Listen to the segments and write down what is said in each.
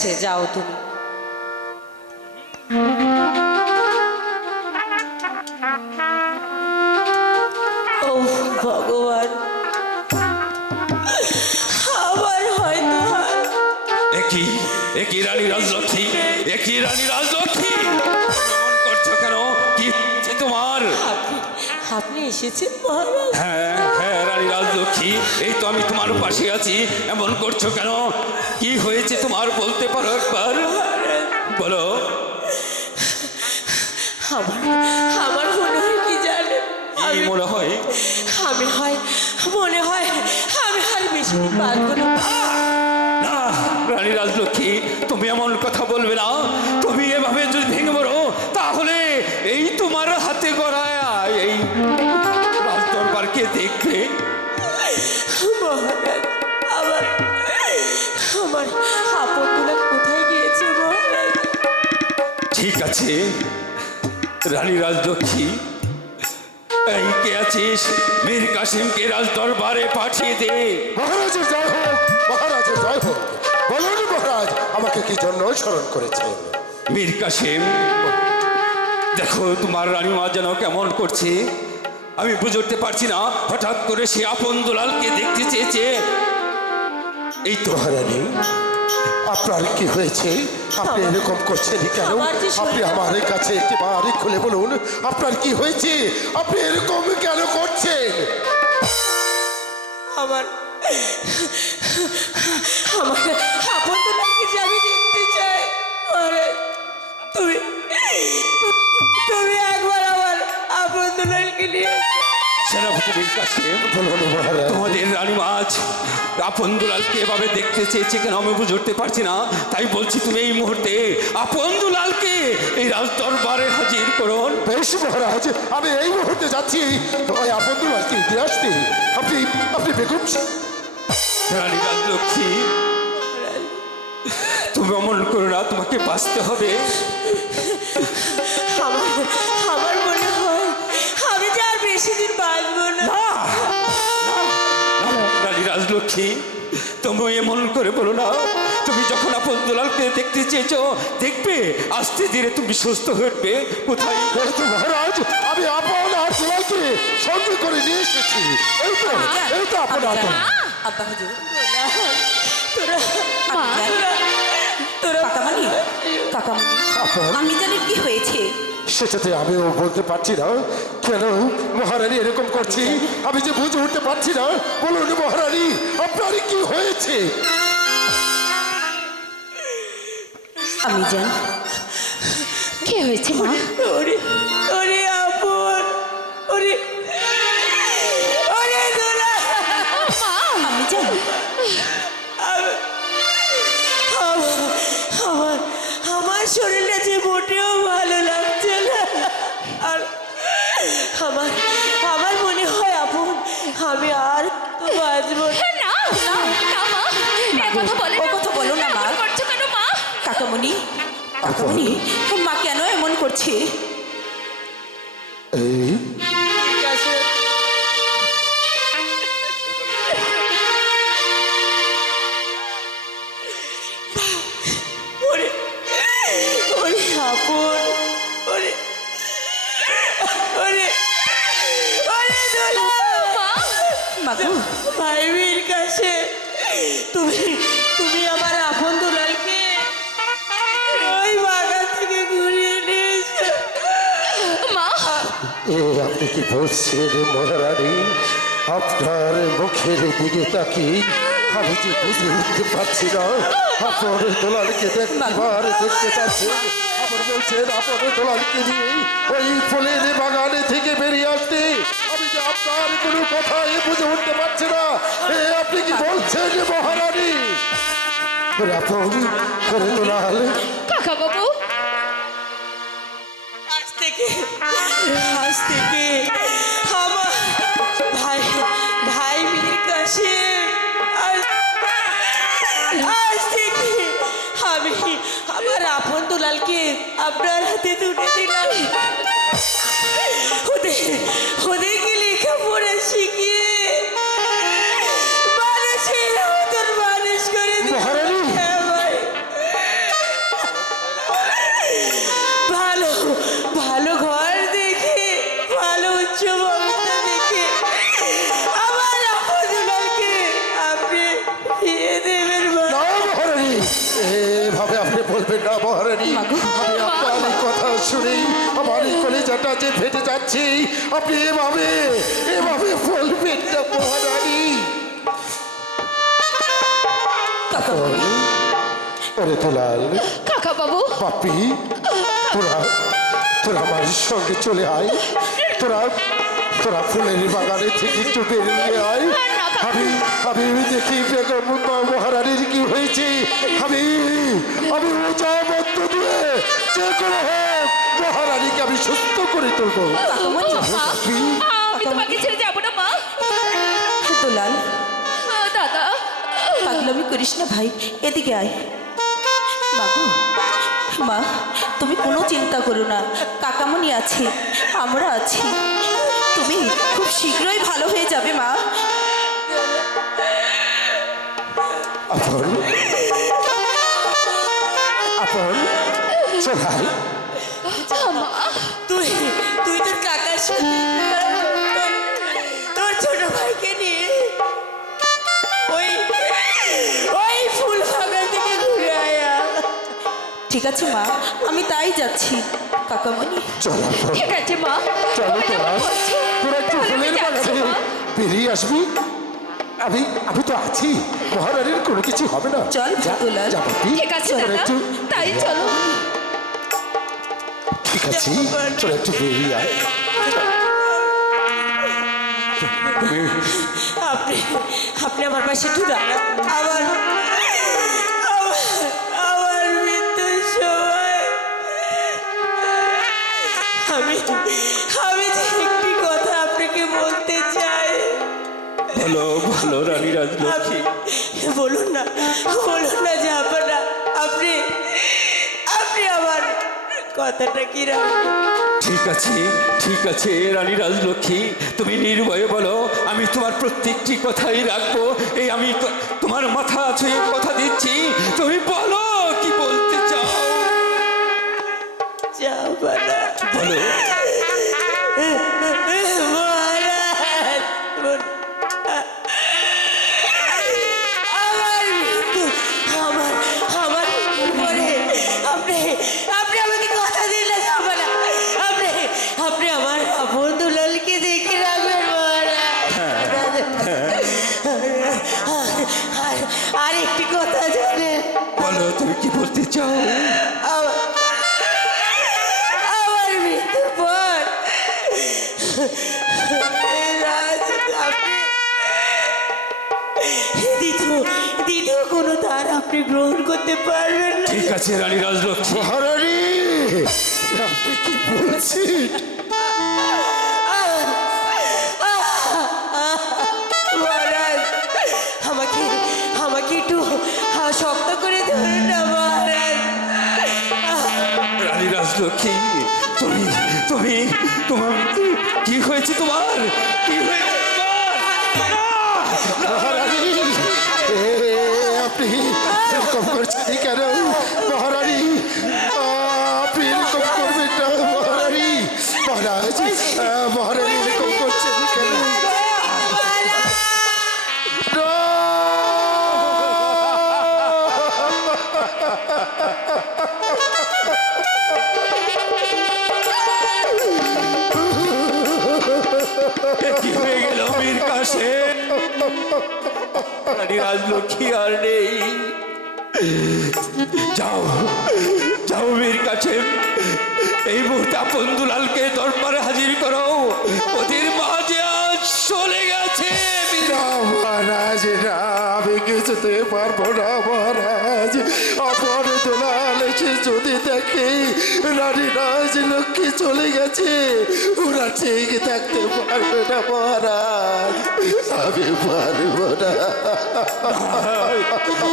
আছে, যাও তুমি। ও ভগবান, আবার হয়তো একই একই রানী রাজলক্ষ্মী, একই রানী রাজলক্ষ্মী, এমন করছো কেন? কি হচ্ছে তোমার? আপনি এসেছেন মহারাজ? হ্যাঁ হ্যাঁ রানী রাজলক্ষ্মী, এই তো আমি তোমার পাশে আছি। এমন করছো কেন? কি হয়েছে তোমার বলতে পারো একবার? বলো। আমার মনে হয় কি জানেন? কি মনে হয়? মনে হয় আমি আর বেশি দিন বাঁচবো না। না রানী রাজলক্ষ্মী, তুমি এমন কথা বলবে না। তুমি এভাবে যদি ভেঙে পড়ো তাহলে এই তোমার হাতে গড়ায় এই রাজদরবারকে দেখবে। মহারাজ, আমার আপনগুলো কোথায় গিয়েছে মহারাজ? ঠিক আছে রানী রাজলক্ষ্মী, এই কে আছিস, মীর কাসিমকে রাজদরবারে পাঠিয়ে দে। মহারাজের জয় হোক, মহারাজের জয় হোক। বলুন মহারাজ, আমাকে কি জন্য স্মরণ করেছেন? মীর কাসিম, দেখো তোমার রানীমা যেন কেমন করছে, আমি বুঝে উঠতে পারছি না। হঠাৎ করে সে আপন দুলালকে দেখতে চেয়েছে। এই তো মহারানী, আপনার কি হয়েছে? আপনি এরকম করছেন কেন? আপনি আমার কাছে একটিবার খুলে বলুন, আপনার কি হয়েছে? আপনি এরকম কেন করছেন? আমার আপন দুলালকে যে আমি দেখতে চাই মহারাজ। তুমি একবার আমার আপন দুলালকে নিয়ে। সেনাপতি মীর কাসিম, বলুন মহারাজ। তোমাদের রানীমা আজ আপন দুলালকে এভাবে দেখতে চেয়েছে কেন আমি বুঝে উঠতে পারছি না। তাই বলছি তুমি এই মুহূর্তে আপন দুলালকে এই রাজদরবারে হাজির করুন। বেশ মহারাজ, আমি এই মুহূর্তে যাচ্ছি ওই আপন দুলালকে দিয়ে আসতে। আপনি বেগম রানী রাজলক্ষ্মী, তুমি অমন করো না, তোমাকে বাঁচতে হবে। আমার মনে হয় আমি যে আর বেশি দিন বাঁচবো না। রানী রাজলক্ষ্মী, তুমি এমন করে বলো না। তুমি যখন আপন দুলালকে দেখতে চেয়েছো, দেখবে আস্তে ধীরে তুমি সুস্থ হয়ে উঠবে। কোথায় মহারাজ, আমি আপন আর দুলালকে সঙ্গে করে নিয়ে এসেছি। এই তো আপনার আব্বা হুজুর, তোরা কাকামণি, আমি জানি কি হয়েছে। সেটাতে আমিও বলতে পারছি না কেন মহারানী এরকম করছি। আমি যে বুঝে উঠতে পারছি না। বলুন মহারানী, আপনার কি হয়েছে? আমি জানি কি হয়েছে মা। ওরে আপন, ওরে দুলাল, আমি জানি আমার শরীরটা যে মোটেও ভালো লাগছে না। আর আমার মনে হয় আপন আমি আর তো বাঁচবো না। কথা বলো না মা। কাকামণি, মা কেন এমন করছে? এই ভাই মীর কাসিম, তুমি আমার আপন দুলালকে ওই বাগান থেকে ঘুরিয়ে নিয়েছো। আপনি কি বলছেন মহারানী? আপনার মুখের দিকে তাকিয়ে আমি যে বুঝে উঠতে পারছি না। আপন দুলালকে দেখতে চাচ্ছেন, আবার বলছেন আপন দুলালকে নিয়ে ওই ফুলের বাগানে থেকে বেরিয়ে আসতে। আমি যে আপনার কোনো কথাই বুঝে উঠতে পারছি না। আপনি কি বলছেন মহারানী? আপন দুলাল কাকা বাবু, আজ থেকে আমার ভাই মীর কাসিম, আজ থেকে আমি আমার আপন দুলালকে আপনার হাতে তুলে দিলাম। ওদেরকে লেখাপড়া শিখিয়ে মানুষের মতন মানুষ করে মহারানী, মহারানী মাগো। আমি আপনার এই কথা শুনে আমার এই কলিজাটা যে ফেটে যাচ্ছে আপনি এভাবে বলবেন না মহারানী। ওরে দুলাল কাকা বাবু পাপি তোরা আমার সঙ্গে চলে আয়, তোরা ফুলের বাগানে থেকে একটু বেরিয়ে আয়। আমি দেখি বেগম মহারানীর কি হয়েছে। আমি ওজা বন্ধ দিয়ে যে করে হোক মহারানীকে আমি সুস্থ করে তুলবো। পাপি, আমি তোমাকে ছেড়ে যাবো না মা। দুলাল দাদা পাগলামি করিস না ভাই, এদিকে আয়। বাবু মা তুমি কোনো চিন্তা করো না, কাকামণি আছে, আমরা আছি, তুমি খুব শীঘ্রই ভালো হয়ে যাবে মা। আপন চলাই তুই তোর কাকার সাথে তোর ছোট ভাইকে নিয়ে ওই ফুল বাগান থেকে ঘুরে আয়া। ঠিক আছে মা, আমি তাই যাচ্ছি কাকামণি। চল আপন, ঠিক আছে মা। চলো তোরা একটু ফুলের বাগানে বেরিয়ে আসবি। আমি তো আছি, মহারানীর কোনো কিছু হবে না। চল দুলাল। যা পাপি, ঠিক আছে তোরা দাদা, একটু তাই চলো। ঠিক আছে তোরা একটু বেরিয়ে আয়। আপনি আমার পাশে একটু দাঁড়ান। আমার মৃত্যুর সময় আমি যে একটি কথা আপনাকে বলতে চাই। ভালো রানী রাজলক্ষ্মী, বলুন না যে আপনি আমার কথাটা কি রাখবেন? ঠিক আছে রানী রাজলক্ষ্মী, তুমি নির্ভয়ে বলো, আমি তোমার প্রত্যেকটি কথাই রাখবো। এই আমি তোমার মাথা আছে কথা দিচ্ছি, তুমি বলো কি বলতে চাও। যাবানা বলো। মহারাজ, আমার মৃত্যু আমার উপরে আপনি আমাকে কথা দিলে যাবে না। আপনি আমার আপন দুলালকে দেখে রাখবেন মহারাজ। আর একটি কথা জানেন? বলো তুমি কি বলতে চাও। আমার মৃত্যুর পর দ্বিতীয় কোনো তার আপনি গ্রহণ করতে পারবেন না। ঠিক আছে রানী রাজলক্ষ্মী। মহারানী আপনি কি বলছেন? মহারাজ আমাকে একটু শক্ত করে ধরুন না মহারাজ। রানী রাজলক্ষ্মী, তোমার কি হয়েছে? তোমার কি হয়েছে? মহারানী আপনি এরকম করছেন কেন? মহারানী আপনি এরকম করবেন না। মহারানী এরকম করছেন কেন? কি হয়ে গেল মীর কাসেম? রানী রাজলক্ষ্মী আর নেই। যাও মীর কাসেম, এই মুহূর্তে আপন দুলালকে দরবারে হাজির করো। ওদের মাঝে আজ চলে গেছে। না মহারাজ, না আমি কিছুতে পারবো না মহারাজ। আপন দুলাল এসে যদি দেখে রানী রাজলক্ষ্মী চলে গেছে, ওরা ঠিক থাকতে পারবে না মহারাজ। আমি পারবো না।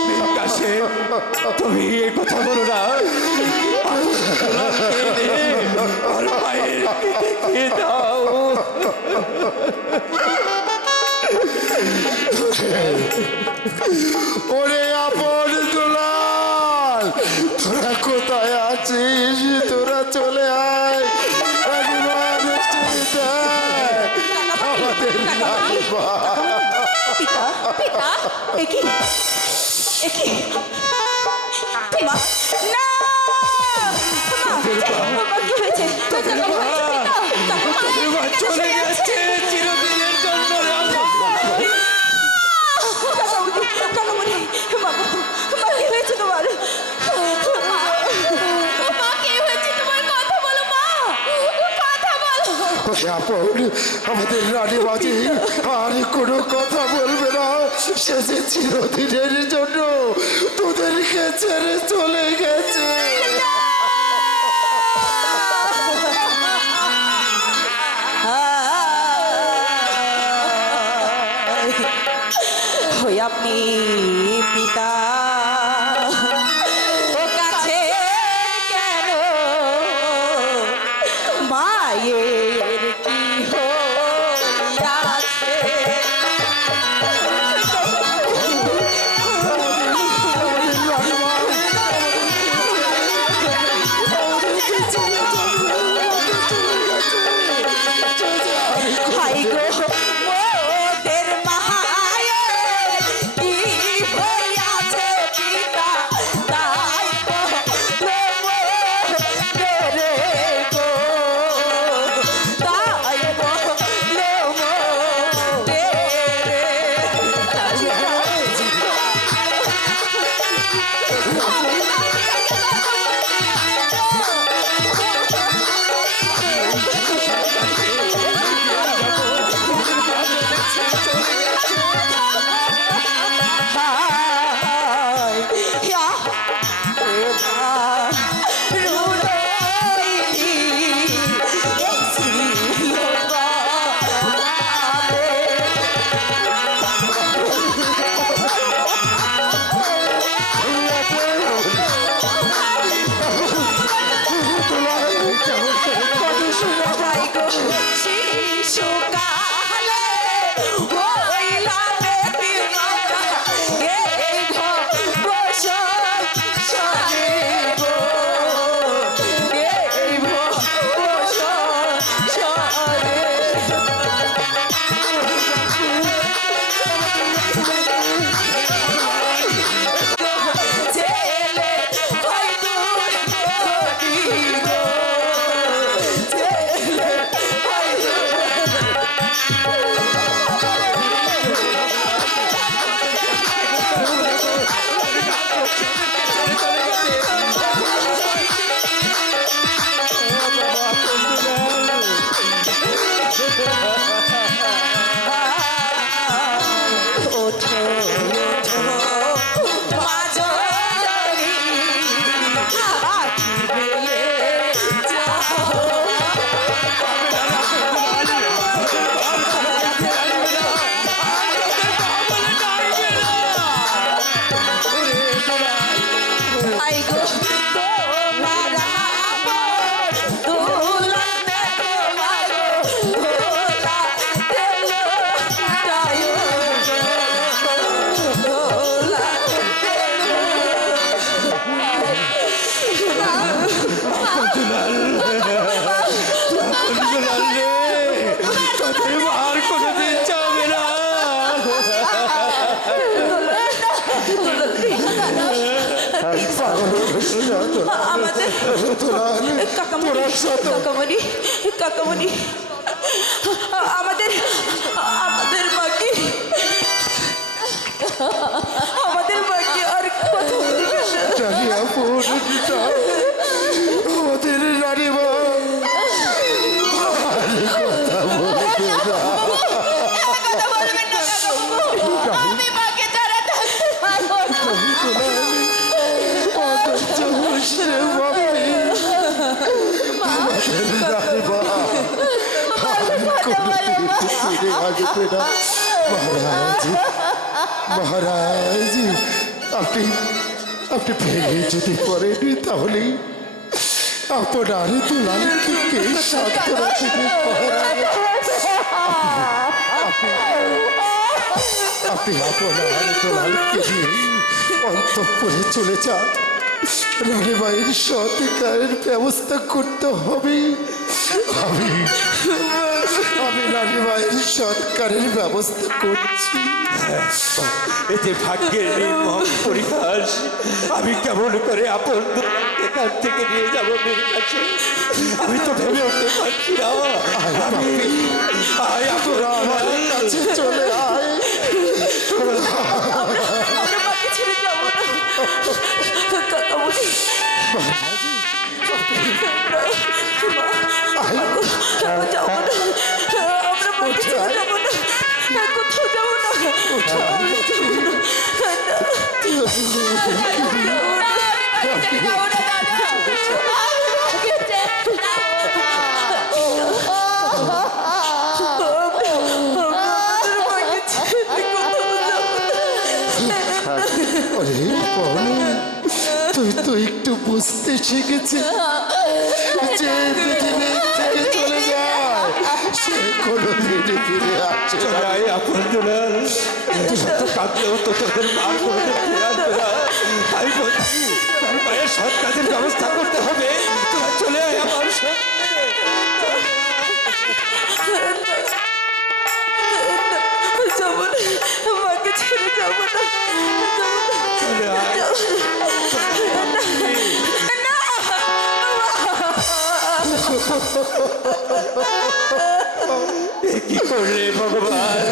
মীর কাসেম, তুমি এ কথা বলো না। আর পায়ের দেখে দাও। ওরে আপন দুলাল, তোরা কোথায় আছিস? তোরা চলে আয়, একবার এসে দেখ আমাদের লালবা। পিতা একি মা না কি হয়েছে তোদের মা চলে গেছে চিরদিনের জন্য কাকামণি মা কি হয়েছে তোমার মা কি হয়েছে তোমার কথা বলো মা কথা বলো ওরে আপন আমাদের রানী বাজি আর কোনো কথা বলবে না সে যে চিরদিনের জন্য তোদেরকে ছেড়ে চলে গেছে হই আপনি পিতা ও কাছে কেন মায়ের কি হইয়াছে হাই গো মোদের মায়ের কি হইয়াছে পিতা তাই বলো রে গো তাই বলো শিশুকালে হইলাম পিতা এই বসন সরে গো এই বসন সরে ছেলে হয় দূর গতি গো ছেলে হয় ওঠো ওঠো মাজরি আখি বেলে যাও আই গো তোমার আপন দোলা দেবো মাগো দোলা দেলো তায়ো দোলা আর কোনোদিন যাবে না আমাদের কাকামণি কাকামণি আমাদের আমাদের মাকে আর কথা বলবে না। রানী আপন আমাদের রানী মা কথা বলবেন না কাকাবাবু। আমি মাকে ছাড়া থাকতে পারবো না। মহারাজ আপনি আপনি ভেঙে যদি পড়েনি তাহলে আপনার দুলালকে কে সান্ত্বনা দেবে মহারাজ আপনি আপনার দুলালকে নিয়ে অন্তঃপুরে চলে যান রানীবাইয়ের সৎকারের ব্যবস্থা করতে হবে আমি রানীবাইয়ের সৎকারের ব্যবস্থা করছি। এতে ভাগ্যের নির্মম পরিহাস। আমি কেমন করে আপন এখান থেকে নিয়ে যাবো মেয়ের কাছে, আমি তো ভেবে উঠতে পারছি না। আমি তোরা আমার কাছে চলে আয়। আমরা মাকে ছেড়ে যাবো না কাকামণি। যাবো না, আমরা মাকে ছেড়ে যাবো না, কোথাও যাবো না, আরে বল, তুই তো একটু বুঝতে শিখেছিস যে পৃথিবী থেকে চলে যায় সে কোনোদিন ফিরে আসে না। চলে আয় আপন দুলাল, এত কাঁদলেও তো তোদের মার কোনোদিন ফিরে আসবে না। তাই বলছি তোর মায়ের সৎ কাজের ব্যবস্থা করতে হবে। তোরা চলে আয় আমার সঙ্গে। যাবো না, মাকে ছেড়ে যাবো না, চলে আয়। এ কি করলে ভগবান?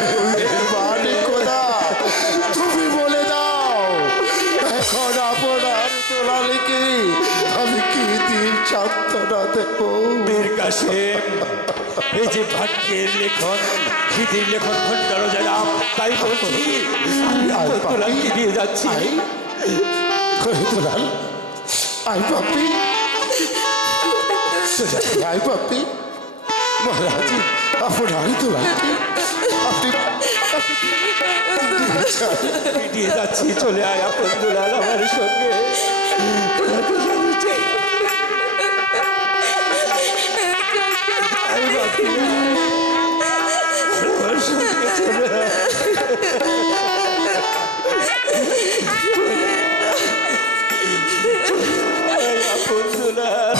মানে খোদা, তুমি বলে দাও এখন আপনার তোলালিকে আমি কি দিন সান্ত্বনা দেব? বীর কাশেম, এই যে ভাগ্যের লেখন স্মৃতির লেখন ভণ্ডারও জানাম, তাই বলছি আমি আপন দুলালকে নিয়ে যাচ্ছি। করে তোলাল, আই পাপি, আই পাপি, মহারাজ আপনার তোলালকে আপনি নিয়ে যাচ্ছি। চলে আয় আপন দুলাল আমার সঙ্গে। তোরা তো জানিস আয় বাপি, আমার সঙ্গে চলে আয়। আয় আপন দুলাল।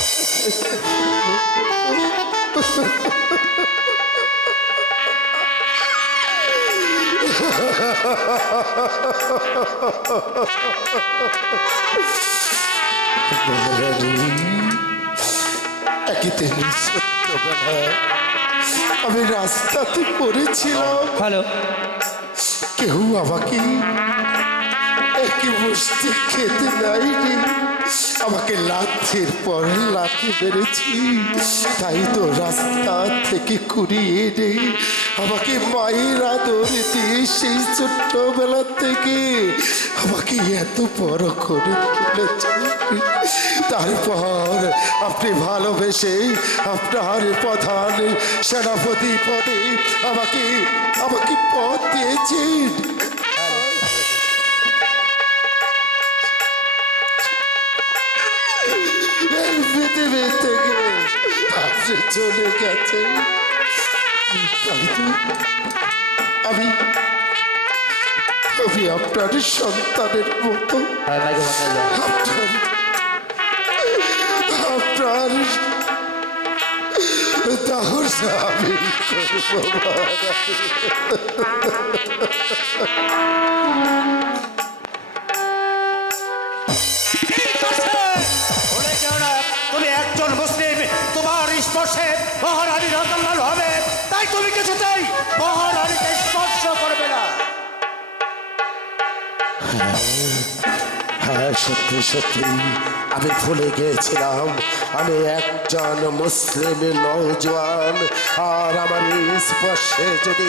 একদিন ছোট্টবেলায় আমি রাস্তাতে পড়েছিলাম। হ্যালো, কেউ আমাকে একই বসতে খেতে দেয়নি, আমাকে লাথির পর লাথি মেরেছি। তাই তো রাস্তা থেকে কুড়িয়ে এনে আমাকে মায়ের আদর দিয়ে সেই ছোট্টবেলা থেকে আমাকে এত বড় করে তুলেছে। তারপর আপনি ভালোবেসে আপনার প্রধান সেনাপতি পদে আমাকে আমাকে পদ দিয়েছেন। এই পৃথিবী থেকে আপনি চলে গেছেন। আমি আমি আপনার সন্তানের মতো আপনার তাহলে আমি করবো। তুমি একজন মুসলিম, তোমার স্পর্শে মহারানী রতনলাল হবে, তাই তুমি কিছুতেই মহারানীকে স্পর্শ করবে না। হ্যাঁ, সত্যি সত্যি আমি ভুলে গিয়েছিলাম আমি একজন মুসলিম নওজোয়ান, আর আমার এই স্পর্শে যদি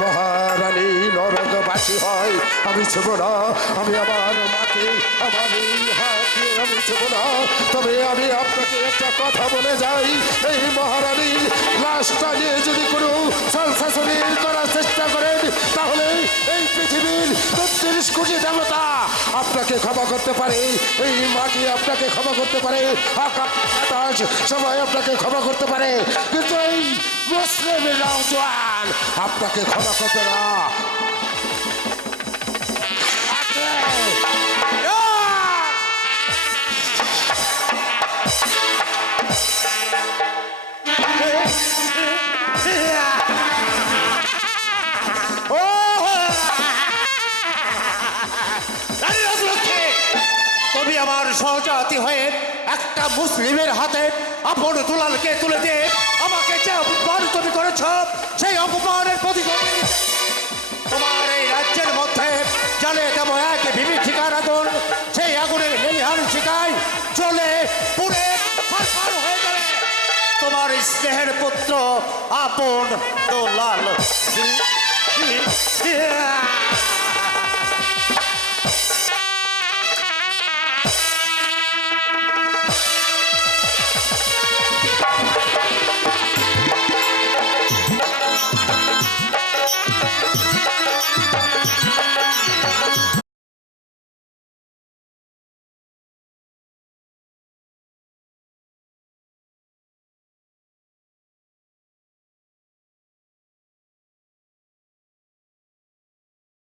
মহারানী নরকবাসী হয় আমি ছোব না। আমি আমার মাকে আমার এই হাতে আমি ছোব না। তবে আমি আপনাকে একটা কথা বলে যাই, এই মহারানীর লাশটা নিয়ে যদি কোনো সংশোধনী করার চেষ্টা করেন তাহলে এই পৃথিবীর ৩৩ কোটি দেবতা আপনাকে ক্ষমা করতে পারে, এই মাটি আপনাকে ক্ষমা করতে পারে, আকাশ সবাই আপনাকে ক্ষমা করতে পারে, কিন্তু এই মুসলিম নওজোয়ান আপনাকে ক্ষমা করতে না। সহজাতি হয়ে একটা মুসলিমের হাতে আপন দুলালকে তুলে দিয়ে আমাকে যে অপমান তুমি করেছ, সেই অপমানের প্রতিশোধ তোমার এই রাজ্যের মধ্যে জানে দেব এক বিভীষিকার আগুন। সেই আগুনের লেলিহান শিকায় চলে পুড়ে ছারখার হয়ে যাবে তোমার স্নেহের পুত্র আপন দুলাল।